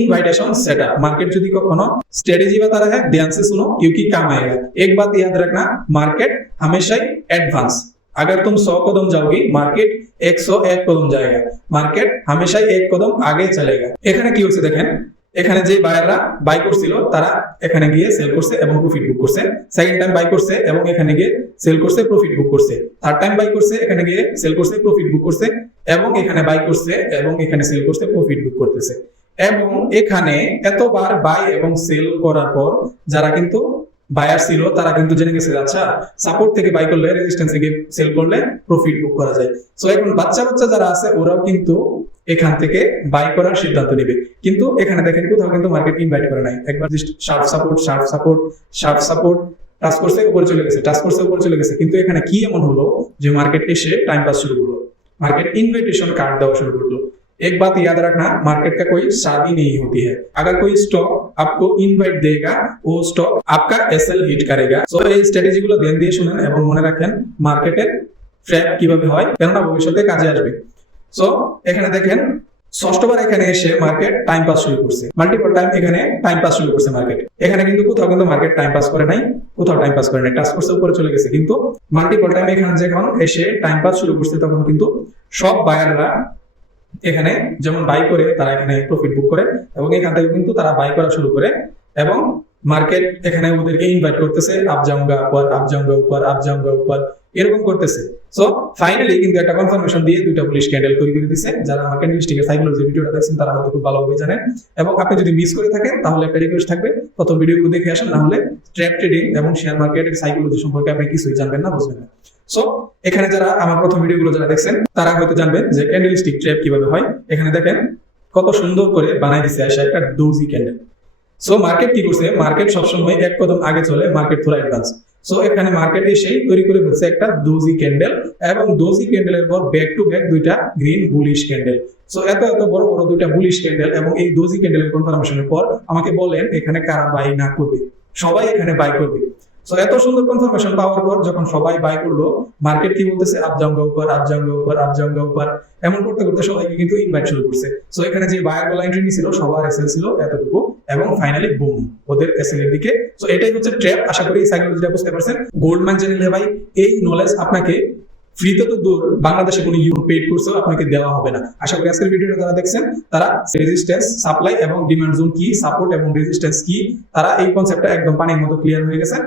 Invitation setup market যদি কখনো strategy बता रहा है ध्यान से सुनो क्योंकि काम आएगा एक बात याद रखना मार्केट हमेशा ही एडवांस अगर तुम 100 कदम जाओगी मार्केट 101 कदम जाएगा मार्केट हमेशा ही एक कदम आगे चलेगा এখানে কি হচ্ছে দেখেন এখানে যে বায়াররা বাই করছিল তারা এখানে গিয়ে সেল করছে এবং প্রফিট বুক করছে সেকেন্ড টাইম বাই করছে এবং এখানে গিয়ে সেল করছে প্রফিট বুক করছে থার্ড টাইম বাই করছে এখানে গিয়ে সেল করছে প্রফিট বুক করছে এবং এখানে বাই করছে এবং এখানে সেল করছে প্রফিট বুক করতেছে এবং এখানে এতবার বাই এবং সেল করার পর যারা কিন্তু বায়ার ছিল, তারা কিন্তু জেনে গেছে আচ্ছা সাপোর্ট থেকে বাই করলে রেজিস্ট্যান্স থেকে সেল করলে প্রফিট বুক করা যায়। সো এখন বাচ্চা বাচ্চা যারা আছে, ওরাও কিন্তু এখান থেকে বাই করার সিদ্ধান্ত নেবে। কিন্তু এখানে দেখেন কোথাও কিন্তু মার্কেট ইনভাইট করে নাই। একবার just sharp support sharp support sharp support touch করছে, উপরে চলে গেছে টাচ করছে, উপরে চলে গেছে। কিন্তু এখানে কি এমন হলো যে মার্কেট এসে টাইম পাস শুরু করল। মার্কেট ইনভাইটেশন কার্ড দেওয়া শুরু করল। एक बात याद रखना मार्केट का कोई शादी नहीं होती है। अगर कोई स्टॉक आपको ইনভাইট দেগা ও স্টক আপনার এসএল হিট করেগা সো এই স্ট্র্যাটেজি গুলো ধ্যান দিয়ে শুনেন এবং মনে রাখেন মার্কেটের ট্র্যাপ কীভাবে হয় কেননা ভবিষ্যতে কাজে আসবে সো এখানে দেখেন ষষ্ঠবার এখানে এসে মার্কেট টাইম পাস শুরু করছে মাল্টিপল টাইম এখানে টাইম পাস শুরু করছে মার্কেট এখানে কিন্তু কোথাও কিন্তু মার্কেট টাইম পাস করে নাই কোথাও টাইম পাস করে নাই টাচ করছে উপরে চলে গেছে কিন্তু মাল্টিপল টাইম এখানে যখন এসে টাইম পাস শুরু করছে তখন কিন্তু সব বায়াররা এখানে যেমন বাই করে, তারা এখানে প্রফিট বুক করে এবং এখান থেকে কিন্তু তারা বাই করা শুরু করে এবং মার্কেট এখানে ওদেরকে ইনভাইট করতেছে আপজাঙ্গা উপর আপজাঙ্গা উপর আপজাঙ্গা উপর এরকম করতেছে। সো ফাইনালি কিন্তু একটা কনফার্মেশন দিয়ে দুইটা পুলিশ ক্যান্ডেল তৈরি করে দিছে। যারা আমার ক্যান্ডেলস্টিকের সাইকোলজি ভিডিওটা দেখছেন, তারা হয়তো খুব ভালোভাবে জানেন। এবং আপনি যদি মিস করে থাকেন, তাহলে একটা রিকোয়েস্ট থাকবে। প্রথম ভিডিওগুলো দেখে আসেন, না হলে ট্র্যাপ ট্রেডিং এবং শেয়ার মার্কেটের সাইকোলজি সম্পর্কে আপনি কিছুই জানবেন না, বুঝবেন না। সো এখানে যারা আমার প্রথম ভিডিওগুলো যারা দেখছেন, তারা হয়তো জানবেন যে ক্যান্ডেল স্টিক ট্র্যাপ কীভাবে হয়। এখানে দেখেন, কত সুন্দর করে বানাই দিছে আসা একটা ডোজি ক্যান্ডেল সো মার্কেট কি করছে? মার্কেট সবসময় এক কদম আগে চলে মার্কেট থোড়া অ্যাডভান্স সো এখানে মার্কেটে এসেই তৈরি করে ফেলছে একটা দোজি ক্যান্ডেল এবং দোজি ক্যান্ডেলের পর ব্যাক টু ব্যাক দুইটা গ্রিন বুলিশ ক্যান্ডেল সো এত এত বড় বড় দুইটা বুলিশ ক্যান্ডেল এবং এই দোজি ক্যান্ডেলের কনফার্মেশনের পর আমাকে বলেন এখানে কারা বাই না করবে। সবাই এখানে বাই করবে। সো এত সুন্দর কনফার্মেশন পাওয়ার পর যখন সবাই বাই করল মার্কেট কি বলতেছে? জাঙ্গা উপর জাঙ্গা উপর আপ উপর এমন করতে করতে সবাইকে কিন্তু ইনভাইট শুরু করছে। সো এখানে যে বায়ারগুলো এন্ট্রি নিছিল, সবার এসএল ছিল এতটুকু, এবং ফাইনালি বুম ওদের এসএল এর দিকে। সো এটাই হচ্ছে ট্র্যাপ আশা করি সাইকোলজিটা বুঝতে পারছেন। গোল্ডম্যান চ্যানেলে ভাই, এই নলেজ আপনাকে ফ্রিতে তো দূর, বাংলাদেশে কোনো ইউ পেড কোর্সও আপনাকে দেওয়া হবে না। আশা করি আজকের ভিডিওটা যারা দেখছেন, তারা রেজিস্ট্যান্স সাপ্লাই এবং ডিমান্ড জোন কি সাপোর্ট এবং রেজিস্ট্যান্স কি, তারা এই কনসেপ্টটা একদম পানির মতো ক্লিয়ার হয়ে গেছে।